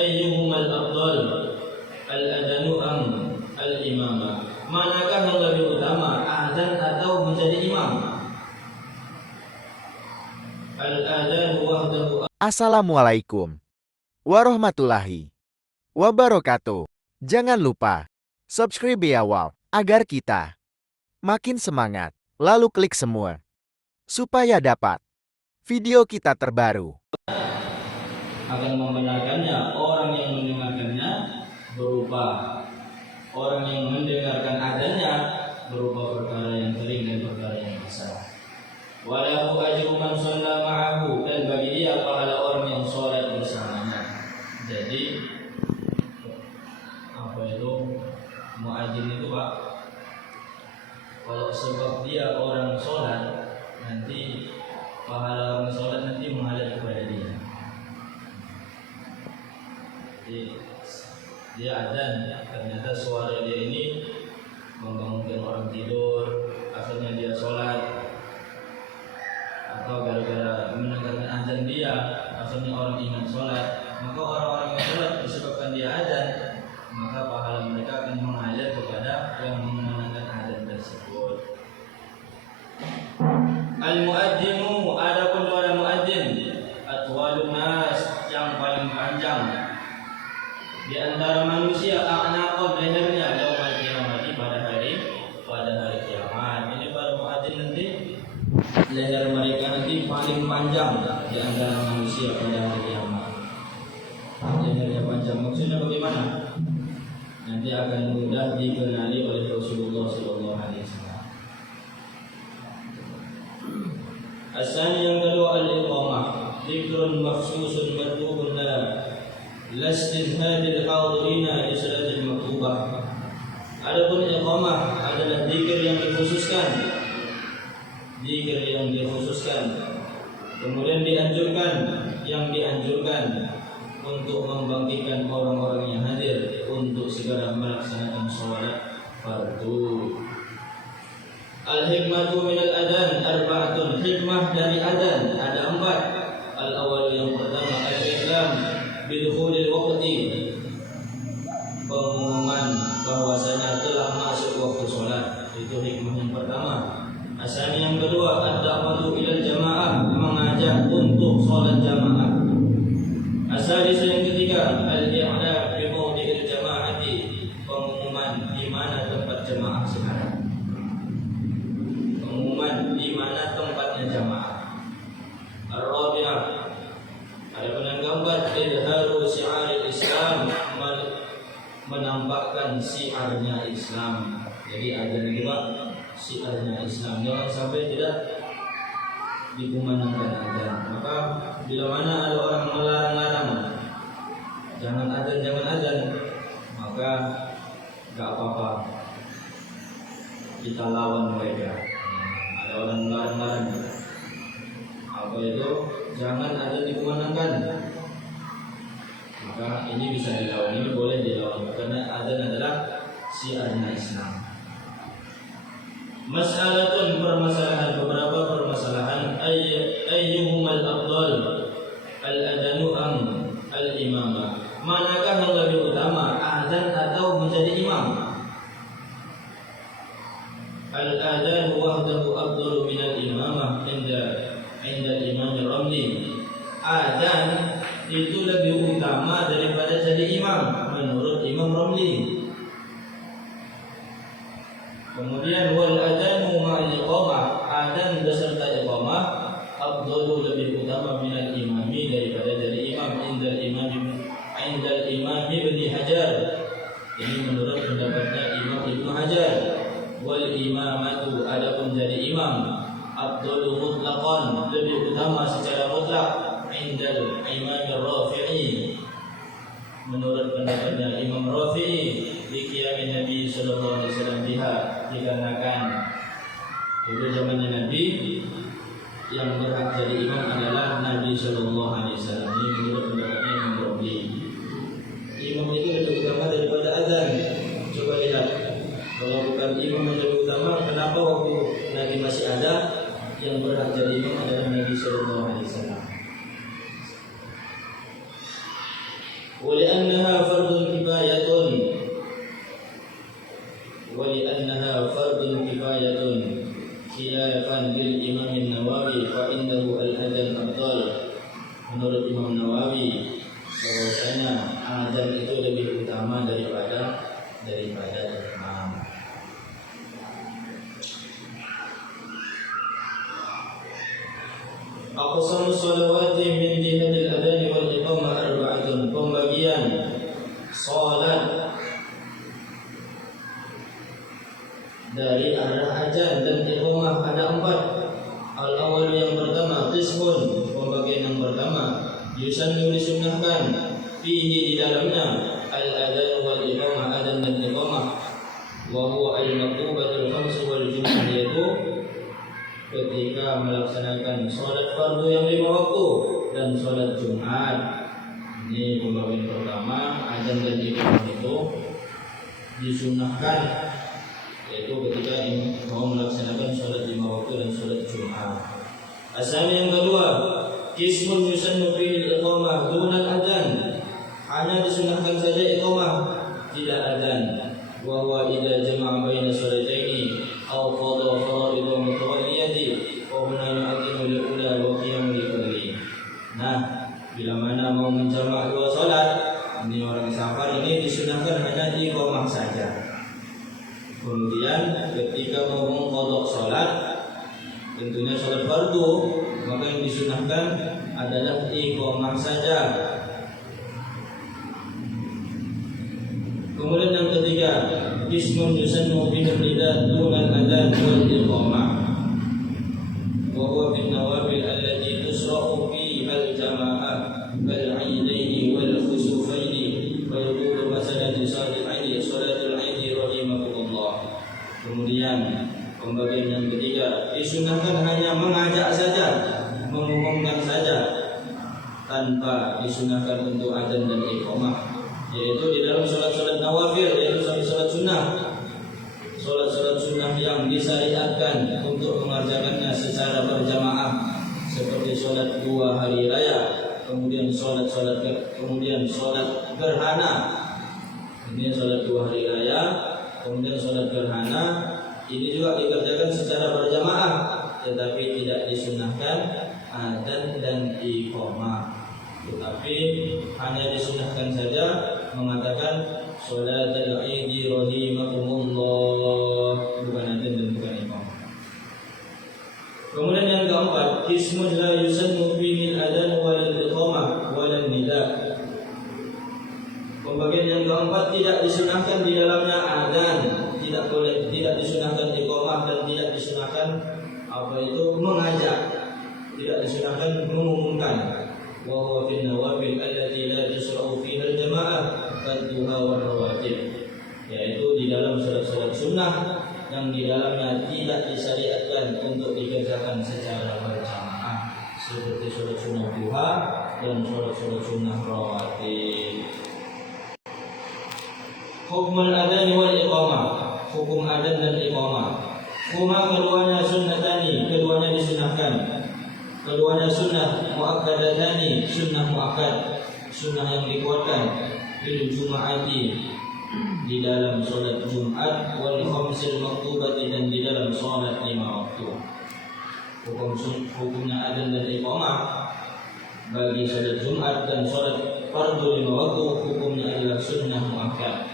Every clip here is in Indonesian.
ayyuhumal afdal, al-adanu am al-imamah? Manakah yang lebih utama, azan atau menjadi imam? Al-adanu wahdahu. Assalamualaikum warahmatullahi wabarakatuh. Jangan lupa subscribe ya wow, agar kita makin semangat. Lalu klik semua supaya dapat video kita terbaru. Akan membenarkannya orang yang mendengarkannya berupa orang yang mendengarkan adanya berupa perkara yang kering dan perkara yang besar. Walahu ajru man shalla ma'ahu, dan bagi dia pahala orang yang sholat bersamanya. Jadi apa itu muadzin itu Pak? Kalau sebab dia orang sholat, nanti pahala orang sholat nanti mengalir kepada dia. Jadi dia adzan, ternyata suara dia ini membangunkan orang tidur, akhirnya dia sholat. Atau gara-gara mendengarkan azan dia, akhirnya orang ingat sholat. Maka orang-orang yang sholat disebabkan dia azan, maka pahala mereka akan mengalir kepada yang mendengarkan azan tersebut. Al-muadzinu, adapun para muadzin, atwalun nas, yang paling panjang di antara manusia, a'naqad, lehernya, yaumal qiyamah, pada hari kiamat. Ini para muadzin nanti leher mereka nanti paling panjang di antara manusia pada hari kiamat. Lehernya panjang maksudnya bagaimana? Nanti akan mudah dikenali oleh Rasulullah SAW. Asal yang kedua, al-iqamah, dzikrun makhsusun maktubun lastinhadil hadirina di salatil maktubah. Adapun iqamah adalah zikir yang dikhususkan, kemudian dianjurkan untuk membangkitkan orang-orang yang hadir untuk segera melaksanakan sholat fardu. Al-hikmatu minal adhan arba'atun, hikmah dari adhan ada 4. Al-awwal, yang pertama, al-i'lam bidukhulil waqti, pengumuman bahwasanya telah masuk waktu sholat. Itu hikmah yang pertama. Asal yang kedua, ad-da'watu ilal jamaah, mengajak untuk sholat jamaah. Asal yang ketiga, al-i'lam bi mawdi'il jamaati, pengumuman di mana tempat jamaah sekarang. Pengumuman di mana tempatnya jamaah. Ar-rabi'ah, adapun yang keempat, idharu syi'aril Islam, menampakkan syiarnya Islam. Jadi ada juga syiarnya Islam, jangan sampai tidak dikumandangkan azan. Maka bila mana ada orang melarang-larang jangan azan, maka enggak apa-apa, kita lawan mereka. Ada orang melarang-larang, apa itu, jangan azan dikumandangkan, maka ini bisa dilawan, ini boleh dilawan karena azan adalah syiarnya Islam. Mas'alatun, permasalahan, beberapa permasalahan. Ayyuhumal afdal, al-adanu am al-imamah? Manakah yang lebih utama, azan atau menjadi imam? Al-adanu wahdahu afdalu minal imamah inda Imam Ramli. Azan itu lebih utama daripada jadi imam menurut Imam Ramli. Kemudian wal adanu ma'al iqamah, adzan beserta iqamah afdalu, lebih utama minal imami, daripada dari imam, indal imam Ibn Hajar. Ini menurut pendapatnya Imam Ibn Hajar. Wal imamatu, adapun jadi imam, afdalu mutlaqan, lebih utama secara mutlak, indal imam Rafi'i, menurut pendapatnya Imam Rafi'i, di qiyamin Nabi sallallahu alaihi wasallam biha, dikarenakan itu zamannya Nabi, yang berhak jadi imam adalah Nabi sallallahu alaihi wasallam. Ini menurut pendapatnya Imam Rafi'i. Imam itu lebih utama daripada azan. Coba lihat, kalau bukan imam yang lebih utama, kenapa waktu Nabi masih ada yang berhak jadi imam adalah Nabi sallallahu alaihi wasallam? ولأنها فرض كفاية خلافا للإمام النووي فإنه الأذان أفضل. Menurut Imam Nawawi bahwasanya azan itu lebih utama daripada imam. Aqsamu sholawati min jihadil adhan wal iqamah arba'atun. Pembagian salat dari arah azan dan iqamah ada 4. Al-awwal yang pertama qismun, pembagian yang pertama yusannu disunnahkan fihi di dalamnya al-adhan wal iqamah, adzan dan iqamah, wa huwa al-maktubatul khams wal jumu'ah, yaitu ketika melaksanakan salat fardu yang 5 waktu dan salat Jumat. Ini pembagian pertama, adzan dan iqamah itu disunnahkan, yaitu ketika mau melaksanakan salat 5 waktu dan salat Jumat. Asal yang kedua, qismun yusannu fihi al-iqamah dunal adzan, hanya disunahkan saja iqamah, tidak adzan. Wa huwa idza jama'a baina salataini aw qada fara'id mutawalliyati wa huna yu'adhdhimu lil-ula wa qiyamu li-kulli. Nah, bila mana mau menjamak 2 salat, ini orang safar ini disunahkan hanya iqamah saja. Kemudian ketika mau mengqadha salat, tentunya salat fardu, maka yang disunahkan adalah iqamah saja. Kemudian yang ketiga, qismun yusannu bihi al-nida' duna al-adzan wal iqamah, wa huwa bin nawafil allati tusra'u fiha al-jama'ah kal 'aidaini wal khusufaini wa yaqulu masalatu salatul 'aidi salatul 'aidi rahimakumullah. Kemudian pembagian yang ketiga, disunahkan hanya mengajak saja, mengumumkan saja, tanpa disunahkan untuk adzan dan iqamah, yaitu di dalam salat-salat nawafil, yaitu salat-salat sunnah. Salat-salat sunnah yang disyariatkan untuk mengerjakannya secara berjamaah, seperti salat 2 hari raya, kemudian salat gerhana. Ini salat 2 hari raya, kemudian salat gerhana, ini juga dikerjakan secara berjamaah, tetapi tidak disunahkan adzan dan iqamah, tetapi hanya disunahkan saja mengatakan sholatul Aidi rahimakumullah, bukan adzan dan bukan iqamah. Kemudian yang keempat, qismun la yusannu fihi al-adzan wal iqamah wal nida'. Pembagian yang keempat, tidak disunahkan di dalamnya adzan, tidak disunahkan iqamah, dan tidak disunahkan mengajak, tidak disunahkan mengumumkan. Wa huwa fin nawafil allati la tusra'u fiha al-jama'ah kad-duha wa rawatib, yaitu di dalam salat-salat sunnah yang di dalamnya tidak disyariatkan untuk dikerjakan secara berjamaah, seperti salat sunnah duha dan salat-salat sunnah rawatib. Hukmul adzan wal iqamah, hukum adzan dan iqamah. Huma keduanya sunnatani, keduanya disunahkan. Keduanya sunnah muakkadatani, sunnah muakkad, sunnah yang dikuatkan. Bil jum'ati, di dalam salat Jumat, wal khamsil maktubati, dan di dalam salat 5 waktu. Hukumnya adzan dan iqamah bagi salat Jumat dan salat fardu 5 waktu, hukumnya adalah sunnah muakkad.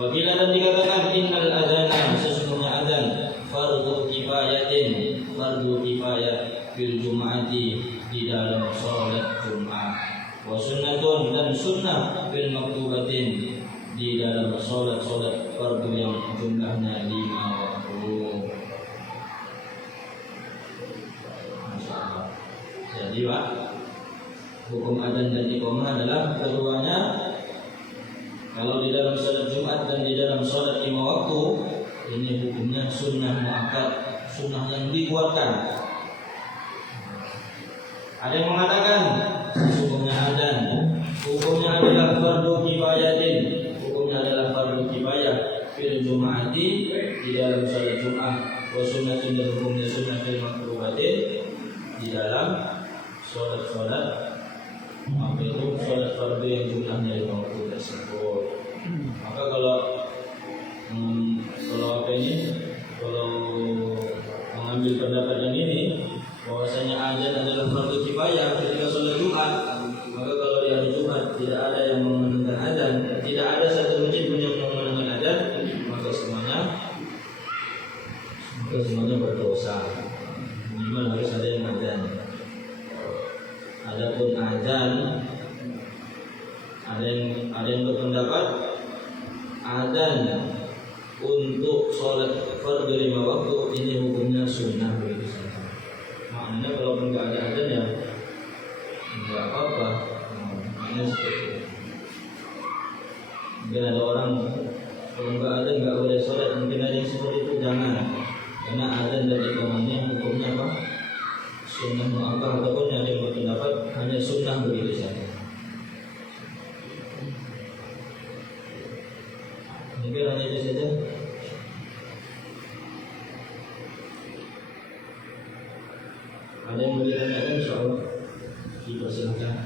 Wabila, dan dikatakan innal adzana, sesungguhnya adzan fardu kifayatin, fardu kifayah fil jum'ati, di dalam salat Jumat, wa sunnatun, dan sunnah fil maktubatin, di dalam salat-salat fardu yang jumlahnya 5 waktu. Masyaallah. Jadi Pak, hukum adzan dan iqamah adalah keduanya, kalau di dalam salat Jumat dan di dalam salat 5 waktu, ini hukumnya sunnah muakkad, sunnah yang dikuatkan. Ada yang mengatakan sesungguhnya adzan hukumnya adalah fardu kifayatin, hukumnya adalah fardu kifayah fil jum'ati, di dalam salat Jumat, wa sunnatin, dan hukumnya sunnah fil makrubatin, di dalam salat-salat Maka itu sholat fardu yang jumlahnya 50 tersebut. Maka kalau kalau mengambil pendapat yang ini, bahwasanya azan adalah fardu kifayah ketika sholat Jumat, maka kalau di hari Jumat tidak ada yang mengumandangkan azan, tidak ada satu masjid pun yang mengumandangkan azan, maka semuanya berdosa. Minimal harus ada yang azan. Adapun azan, ada yang berpendapat azan untuk sholat fardu 5 waktu ini hukumnya sunnah begitu saja. Maknanya kalau nggak ada azan ya nggak apa-apa. Maknanya seperti itu. Mungkin ada orang kalau nggak ada nggak boleh sholat, mungkin ada yang seperti itu, jangan. Karena azan dan iqamahnya hukumnya apa? Sunnah mu'akkad, ataupun yang berpendapat hanya sunnah begitu saja. Mungkin hanya itu saja. Ada yang boleh tanyakan, insyaallah dipersilakan.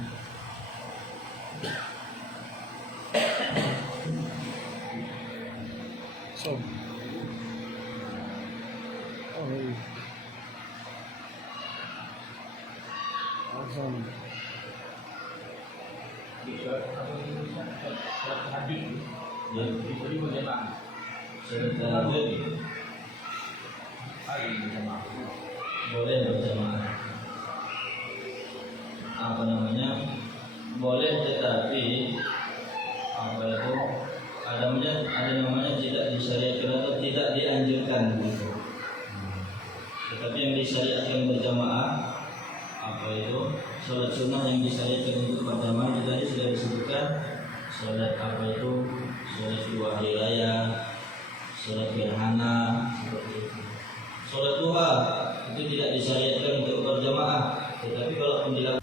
Boleh berjamaah. Apa namanya? Boleh, tetapi ada namanya tidak disyariatkan atau tidak dianjurkan gitu. Tetapi yang disyariatkan berjamaah sholat sunnah yang disyariatkan untuk berjamaah tadi sudah disebutkan. Sholat sholat 2 hari raya, sholat gerhana, seperti itu. Sholat duha itu tidak disyariatkan untuk berjamaah, tetapi kalau dilakukan